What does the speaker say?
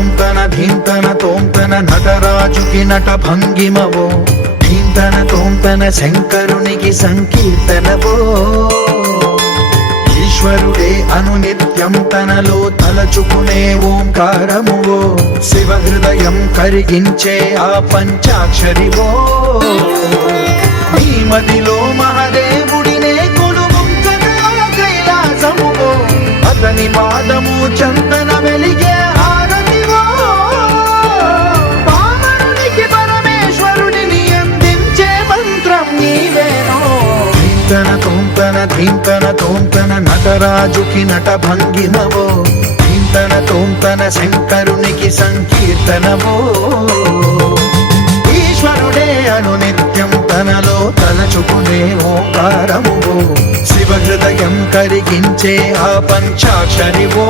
తోంతన ధీంతన తోంతన నటరాజుకి నట భంగిమవో, ధీంతన తోంతన శంకరునికి సంకీర్తనవో. ఈశ్వరుడే అనునిత్యం తనలో తలచుకునే ఓంకారమువో, శివ హృదయం కరిగించే ఆ పంచాక్షరివో. నీ మదిలో మహాదేవుడినే కొలువుంచగా కైలాసమువో, అతని పాదము చందన వెలిగే హారతివో. పామరునికి పరమేశ్వరుడిని అందించే మంత్రం నీవేనో. ధీంతన తోంతన ధీంతన తోంతన నటరాజుకి నట భంగిమవో, ధీంతన తోంతన శంకరునికి సంకీర్తనవో. ఈశ్వరుడే అనునిత్యం తనలో తలచుకునే ఓంకారమువో, శివ హృదయం కరిగించే ఆ పంచాక్షరివో.